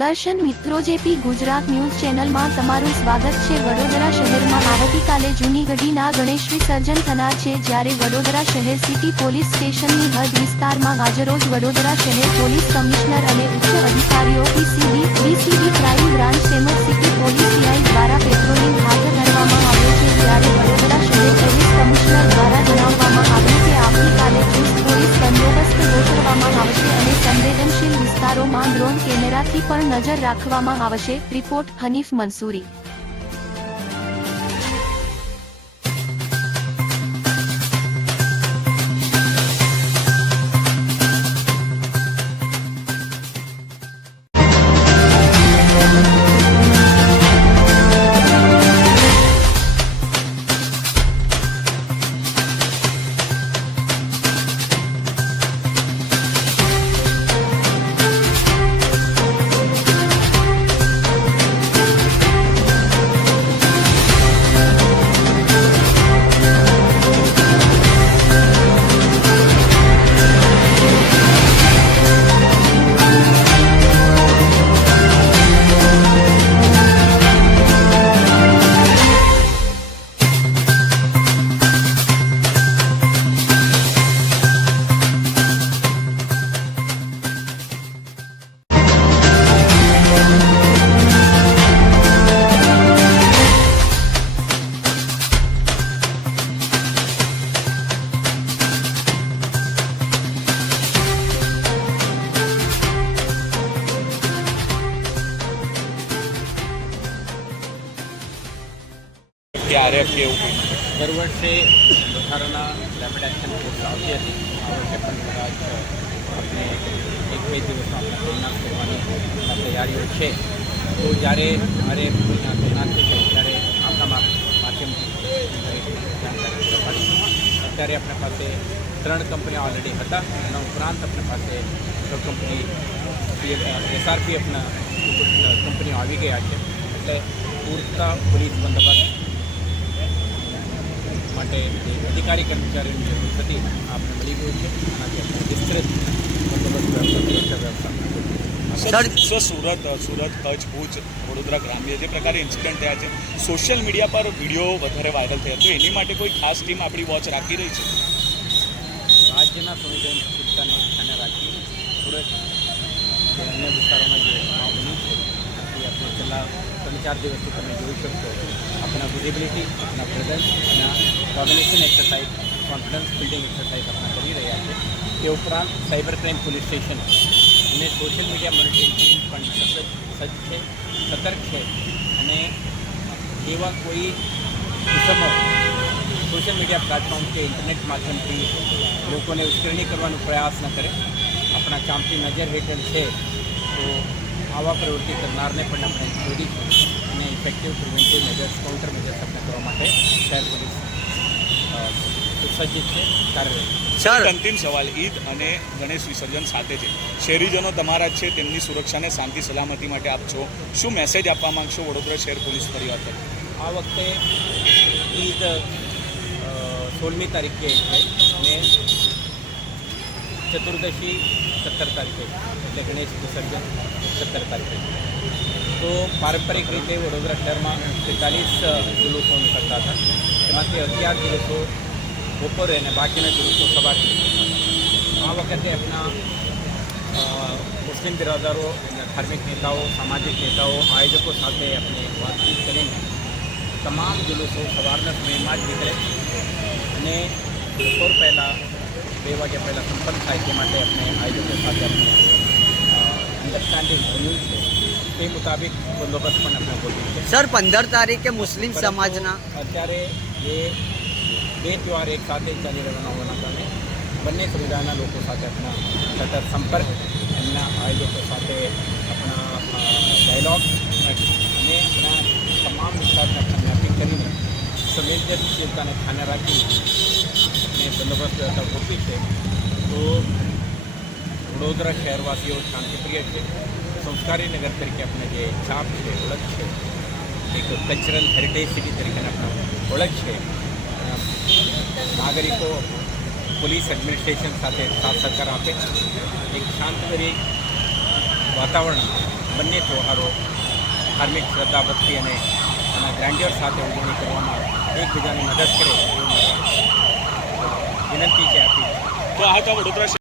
દર્શન મિત્રો, JP Gujarat news ચેનલમાં તમારું સ્વાગત છે। વડોદરા શહેરમાં આવતીકાલે જૂની ગઢીના ગણેશ વિસર્જન થનાર છે, જ્યારે વડોદરા શહેર સિટી પોલીસ સ્ટેશનની હદ વિસ્તારમાં આજરોજ વડોદરા શહેર પોલીસ કમિશનર અને ઉચ્ચ અધિકારીઓ ડીસીબી ક્રાઇમ બ્રાન્ચ તેમજ સિટી પોલીસ સીઆઈ દ્વારા પેટ્રોલિંગ હાથ ધરવામાં આવ્યો છે। જ્યારે વડોદરા શહેર પોલીસ કમિશનર દ્વારા જણાવવામાં આવ્યું કે આવતીકાલે ચુસ્ત પોલીસ બંદોબસ્ત ગોઠવવામાં આવશે અને સંવેદનશીલ વિસ્તારોમાં ડ્રોન કેમેરાથી પણ નજર રાખવામાં આવશે। રિપોર્ટ હનીફ મંસૂરી। आरएफ के દર વર્ષે વધારાના રેપિડ એક્શન ફોર્સ આવતી હતી। આ વર્ષે પણ કદાચ આપણે એક બે દિવસમાં આપણે તૈનાત કરવાની તૈયારીઓ છે। તો જ્યારે મારે તૈનાત થશે ત્યારે આપણા માધ્યમથી જાણકારી પૂરા પાડીશું। અત્યારે આપણી પાસે 3 કંપનીઓ ઓલરેડી હતા, એના ઉપરાંત આપણી પાસે 6 કંપની એસઆરપીએફના કંપનીઓ આવી ગયા છે। એટલે પૂરતા પોલીસ બંદોબસ્ત માટે અધિકારી કર્મચારીઓની જરૂર હતી, આપણે મળી ગયું છે। આનાથી આપણે વિસ્તૃત બંદોબસ્ત સુરત કચ્છ ભુજ વડોદરા ગ્રામ્ય જે પ્રકારે ઇન્સિડન્ટ થયા છે, સોશિયલ મીડિયા પર વિડીયો વધારે વાયરલ થયા, તો એની માટે કોઈ ખાસ ટીમ આપણી વોચ રાખી રહી છે? રાજ્યના સંવેદનશીલતાને ધ્યાને રાખી સુરત કે અન્ય વિસ્તારોમાં જે બનાવ બન્યું છે એ આપણે છેલ્લા 3-4 દિવસથી તમે જોઈ શકશો। આપણા વિઝિબિલિટી, આપણા પ્રેઝન્સ અને coordination exercise, confidence building exercise આપણે કરી રહ્યા છીએ। તે ઉપરાંત સાયબર ક્રાઇમ પોલીસ સ્ટેશન અને સોશિયલ મીડિયા મોનિટરિંગ ટીમ પણ સજ્જ છે, સતર્ક છે અને એવા કોઈ કિસ્સામાં સોશિયલ મીડિયા પ્લેટફોર્મ કે ઇન્ટરનેટ માધ્યમથી લોકોને ઉશ્કેરણી કરવાનો પ્રયાસ ન કરે। આપણા ચાંપતી નજર હેઠળ છે, તો આવા પ્રવૃત્તિ કરનારને પણ આપણે શોધીશું અને effective preventive measures, counter measures આપણે કરવા માટે શહેર પોલીસ સુસજ્જ છે, કાર્યરત। સર, અંતિમ સવાલ, ઈદ અને ગણેશ વિસર્જન સાથે છે, શહેરીજનો તમારા જ છે, તેમની સુરક્ષાને શાંતિ સલામતી માટે આપ છો, શું મેસેજ આપવા માંગશો વડોદરા શહેર પોલીસ પરિવાર પર? આ વખતે ઈદ 16મી તારીખે છે અને ચતુર્દશી 17 તારીખે, એટલે ગણેશ વિસર્જન 17 તારીખે। તો પારંપરિક રીતે વડોદરા શહેરમાં 43 જુલુસો નીકળતા હતા, એમાંથી 11 જુલુસો બપોરે અને બાકીના જુલુસો સવારથી નીકળતા હતા। આ વખતે આપણા મુસ્લિમ બિરાદરો, ધાર્મિક નેતાઓ, સામાજિક નેતાઓ, આયોજકો સાથે આપણે વાતચીત કરીને તમામ જુલુસો સવારના સમયમાં જ નીકળે અને બપોર પહેલાં 2 વાગ્યા પહેલાં સંપન્ન થાય, તે માટે આપણે આયોજકો સાથે આપણે અન્ડરસ્ટેન્ડિંગ બન્યું છે। તે મુતાબિક બંદોબસ્ત પણ આપણે ગોઠવ્યું છે। સર, 15 તારીખે મુસ્લિમ સમાજના અત્યારે એ 2 તહેવાર એક સાથે ચાલી રહેવાના હોવાના કારણે બંને સમુદાયના લોકો સાથે આપણા સતત સંપર્ક, એમના આયોજકો સાથે આપણા ડાયલોગ અને આપણા તમામ વિસ્તારને આપણે મેપિંગ કરીને સંવેદનશીલતાને ધ્યાને રાખી અને બંદોબસ્ત વ્યવસ્થા ગોઠવી છે। તો વડોદરા શહેરવાસીઓ શાંતિપ્રિય છે, સંસ્કારી નગર તરીકે આપણે જે છાપ છે, ઓળખ છે, એક કલ્ચરલ હેરિટેજ સિટી તરીકેના આપણા ઓળખ છે। નાગરિકો પોલીસ એડમિનિસ્ટ્રેશન સાથે સાથ સહકાર આપે, એક શાંતભરી વાતાવરણ બંને તહેવારો ધાર્મિક શ્રદ્ધા ભક્તિ અને ગ્રાન્ડિયર સાથે ઉજવણી કરવામાં એકબીજાની મદદ કરે એવી મારી વિનંતી છે આપી. તો આ હતા વડોદરા